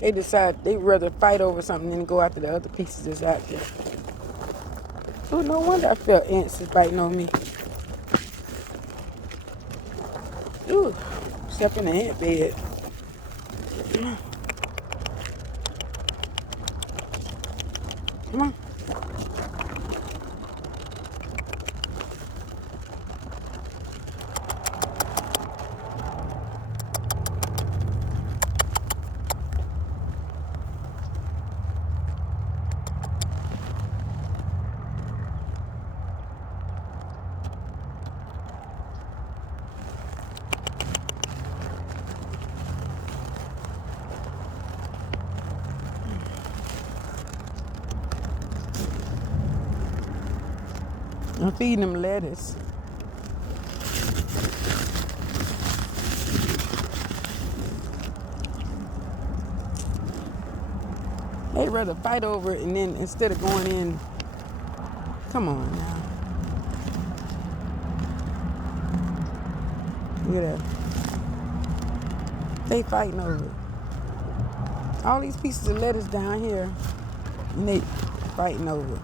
They decide they'd rather fight over something than go after the other pieces that's out there. Oh, no wonder I felt ants is biting on me. Ooh, step in the ant bed. Come on. I'm feeding them lettuce. They'd rather fight over it and then instead of going in. Come on now. Look at that. They fighting over it. All these pieces of lettuce down here, and they fighting over it.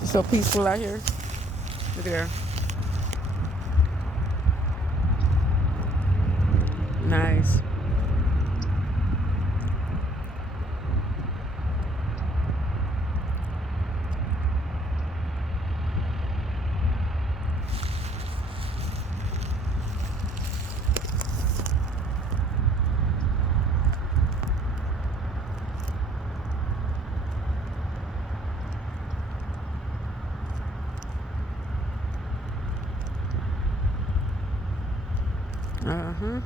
It's so peaceful out here. Look at there. Nice. Uh-huh.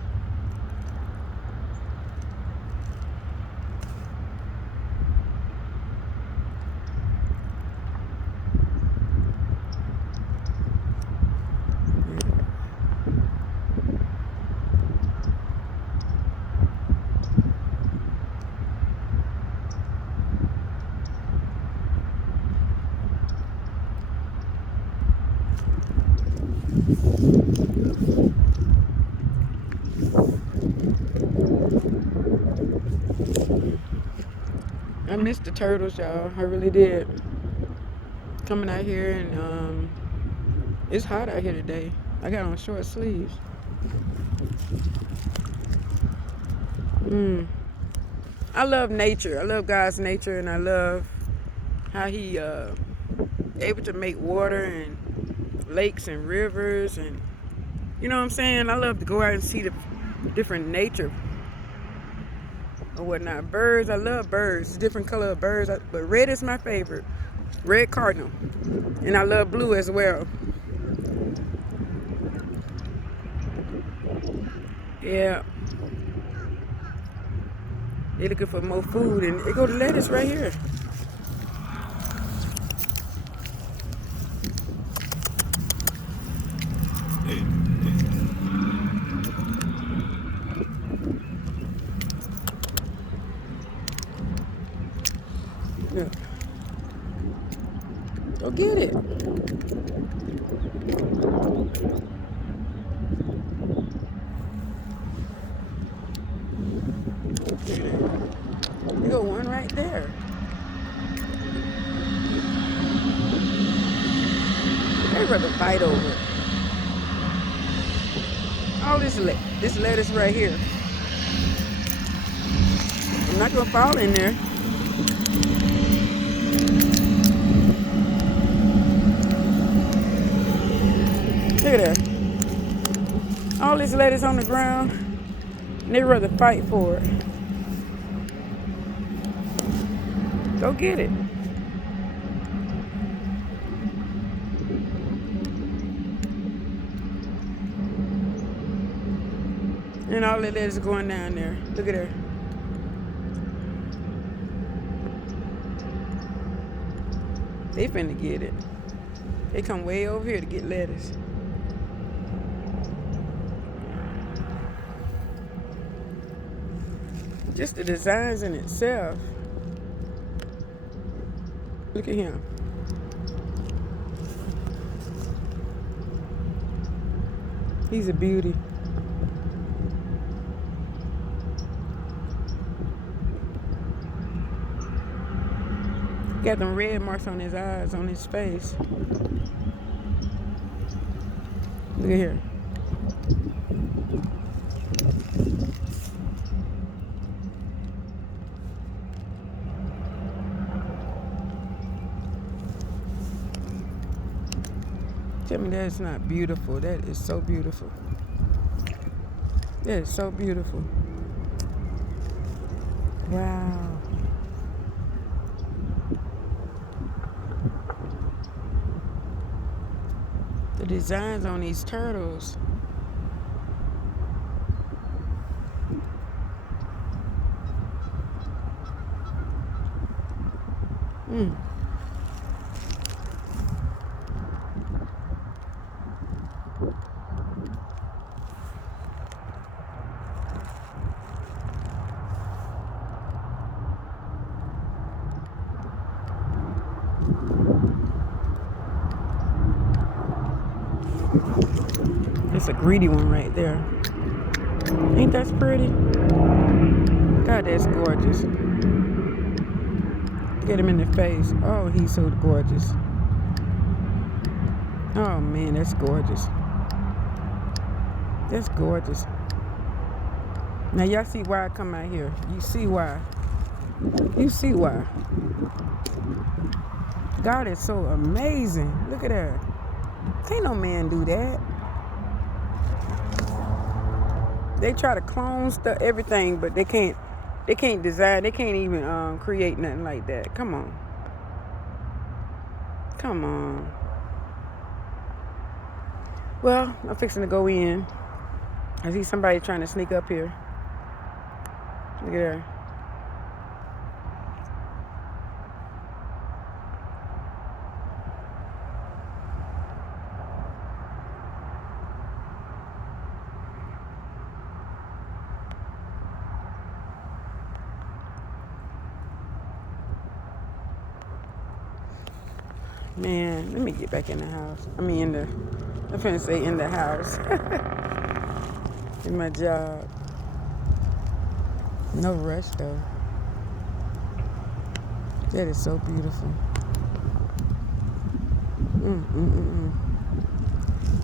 I missed the turtles, y'all. I really did. Coming out here and it's hot out here today. I got on short sleeves. I love nature. I love God's nature, and I love how He able to make water and lakes and rivers, and you know what I'm saying. I love to go out and see the different nature or whatnot. Birds, I love birds. Different color of birds, but red is my favorite. Red cardinal, and I love blue as well. Yeah. They're looking for more food, and they go to lettuce right here. Yeah. Go get it. You got one right there. They rather fight over it. All this lettuce right here. I'm not gonna fall in there. Look at that. All this lettuce on the ground, and they rather fight for it. Go get it. And all of that is going down there. Look at her. They finna get it. They come way over here to get lettuce. Just the designs in itself. Look at him. He's a beauty. Got them red marks on his eyes, on his face. Look at here. Tell me that is not beautiful. That is so beautiful. That is so beautiful. Wow. The designs on these turtles. Mm. It's a greedy one right there. Ain't that pretty? God, that's gorgeous. Get him in the face. Oh, he's so gorgeous. Oh man, that's gorgeous. That's gorgeous. Now y'all see why I come out here. You see why. You see why. God is so amazing. Look at that. Can't no man do that. They try to clone stuff, everything, but they can't design, they can't even create nothing like that. Come on. Come on. Well, I'm fixing to go in. I see somebody trying to sneak up here. Look at her. Man, let me get back in the house. I'm finna say in the house. In my job. No rush though. That is so beautiful.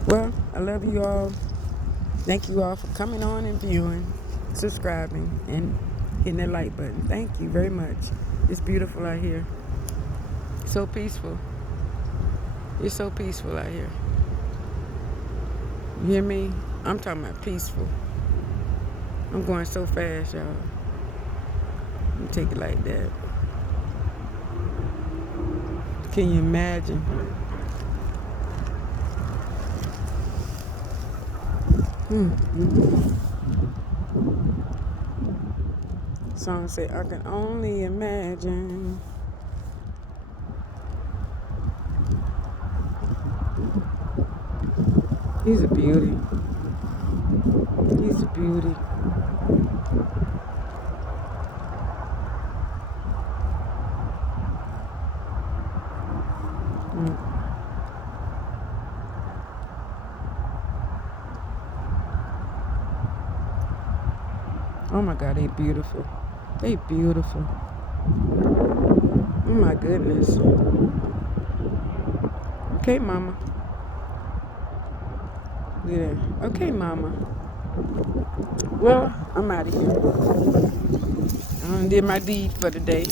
Well, I love you all. Thank you all for coming on and viewing, subscribing, and hitting that like button. Thank you very much. It's beautiful out here. So peaceful. It's so peaceful out here. You hear me? I'm talking about peaceful. I'm going so fast, y'all. Let me take it like that. Can you imagine? Song say, I can only imagine. He's a beauty. He's a beauty. Oh my God, they beautiful. They beautiful. Oh my goodness. Okay, mama. Yeah. Okay, mama. Well, I'm out of here. I done did my deed for the day.